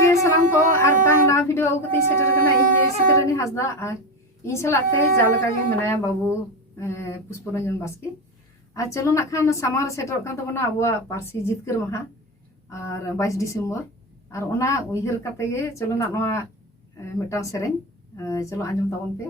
गे सलाम को और तांग ना वीडियो आउ कते सेटर कना इन सितरनी हासदा और इन सलाते जालका गे मनाया बाबू पुष्परंजन बास्के और चलो ना खान सामार सेटर का तबना अबुआ पारसी जितकर महा और 22 डिसेम्बर और ओना उइहर कते गे चलो ना नवा मिटांग सेरें चलो आंजम ताबन पे।